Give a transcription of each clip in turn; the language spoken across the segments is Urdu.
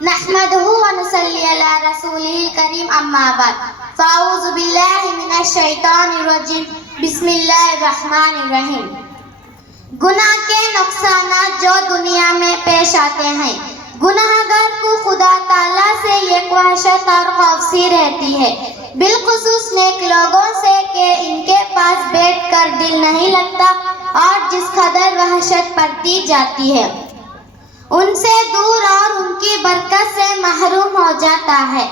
نحمده ونصلي على رسوله الكريم اما بعد فاعوذ باللہ من الشیطان الرجیم بسم اللہ الرحمن الرحیم۔ گناہ کے نقصانات جو دنیا میں پیش آتے ہیں، گناہ گار کو خدا تعالیٰ سے ایک وحشت اور خوف سی رہتی ہے، بالخصوص نیک لوگوں سے کہ ان کے پاس بیٹھ کر دل نہیں لگتا اور جس قدر وحشت پڑتی جاتی ہے، ان سے دور اور ان کی برکت سے محروم ہو جاتا ہے،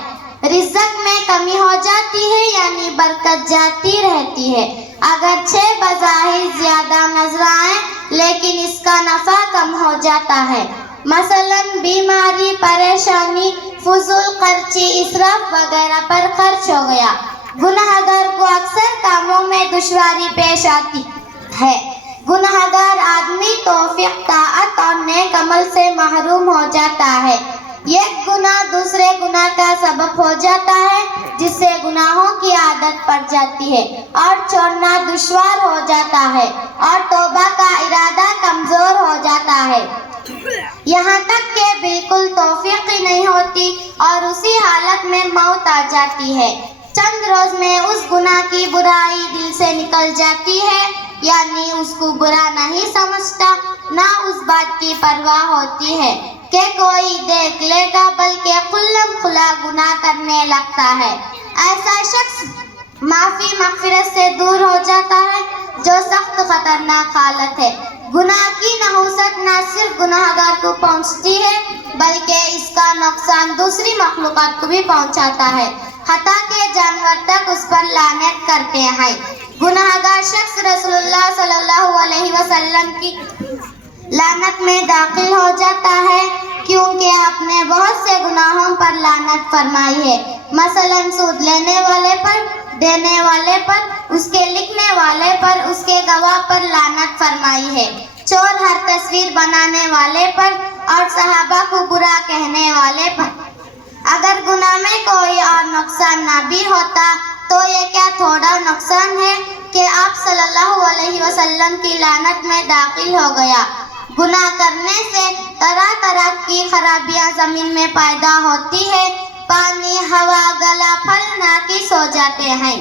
رزق میں کمی ہو جاتی ہے، یعنی برکت جاتی رہتی ہے، اگرچہ بظاہر زیادہ نظر آئے لیکن اس کا نفع کم ہو جاتا ہے، مثلا بیماری، پریشانی، فضول خرچی، اسراف وغیرہ پر خرچ ہو گیا۔ گناہ گار کو اکثر کاموں میں دشواری پیش آتی ہے، گناہ گار آدمی توفیق، طاعت اور نیک عمل سے محروم ہو جاتا ہے، ایک گناہ دوسرے گناہ کا سبب ہو جاتا ہے جس سے گناہوں کی عادت پڑ جاتی ہے اور چھوڑنا دشوار ہو جاتا ہے اور توبہ کا ارادہ کمزور ہو جاتا ہے، یہاں تک کہ بالکل توفیق ہی نہیں ہوتی اور اسی حالت میں موت آ جاتی ہے۔ چند روز میں اس گناہ کی برائی دل سے نکل جاتی ہے، یعنی اس کو برا نہیں سمجھتا، نہ اس بات کی پرواہ ہوتی ہے کہ کوئی دیکھ لے گا، بلکہ خلم کھلا گناہ کرنے لگتا ہے۔ ایسا شخص معافی مغفرت سے دور ہو جاتا ہے، جو سخت خطرناک حالت ہے۔ گناہ کی نحوست نہ صرف گناہ گار کو پہنچتی ہے بلکہ اس کا نقصان دوسری مخلوقات کو بھی پہنچاتا ہے، حتیٰ کہ جانور تک اس پر لعنت کرتے ہیں۔ گناہ گار شخص رسول اللہ صلی اللہ علیہ وسلم کی لعنت میں داخل ہو جاتا ہے، کیونکہ آپ نے بہت سے گناہوں پر لعنت فرمائی ہے، مثلا سود لینے والے پر، دینے والے پر، اس کے لکھنے والے پر، اس کے گواہ پر لعنت فرمائی ہے، چور ہر تصویر بنانے والے پر اور صحابہ کو برا کہنے والے پر۔ اگر گناہ میں کوئی اور نقصان نہ بھی ہوتا تو یہ کیا تھوڑا نقصان ہے کہ آپ صلی اللہ علیہ وسلم کی لعنت میں داخل ہو گیا۔ گناہ کرنے سے طرح طرح کی خرابیاں زمین میں پیدا ہوتی ہے، پانی، ہوا، گلا، پھل ناقص ہو جاتے ہیں۔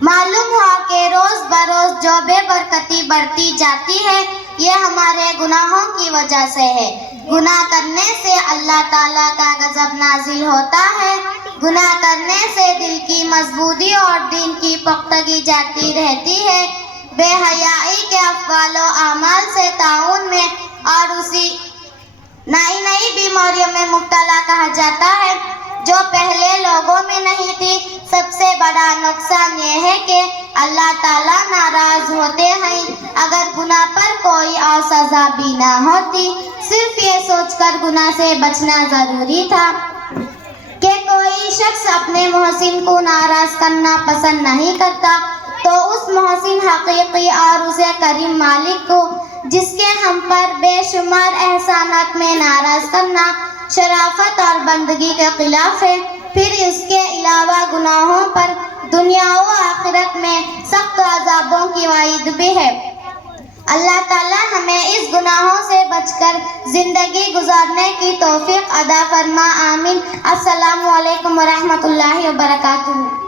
معلوم ہوا کہ روز بروز جو بے برکتی بڑھتی جاتی ہے، یہ ہمارے گناہوں کی وجہ سے ہے۔ گناہ کرنے سے اللہ تعالیٰ کا غضب نازل ہوتا ہے، گناہ کرنے سے دل کی مضبوطی اور دین کی پختگی جاتی رہتی ہے، بے حیائی کے افعال و اعمال سے طاعون میں اور اسی نئی نئی بیماریوں میں مبتلا کہا جاتا ہے جو پہلے لوگوں میں نہیں تھی۔ سب سے بڑا نقصان یہ ہے کہ اللہ تعالیٰ ناراض ہوتے ہیں۔ اگر گناہ پر کوئی اور سزا بھی نہ ہوتی، صرف یہ سوچ کر گناہ سے بچنا ضروری تھا کہ کوئی شخص اپنے محسن کو ناراض کرنا پسند نہیں کرتا، تو اس محسن حقیقی اور اسے کریم مالک کو، جس کے ہم پر بے شمار احسانات میں ناراض کرنا شرافت اور بندگی کے خلاف ہے۔ پھر اس کے علاوہ گناہوں پر دنیا و آخرت میں سخت عذابوں کی وعید بھی ہے۔ اللہ تعالیٰ ہمیں اس گناہوں سے بچ کر زندگی گزارنے کی توفیق عطا فرما، آمین۔ السلام علیکم ورحمۃ اللہ وبرکاتہ۔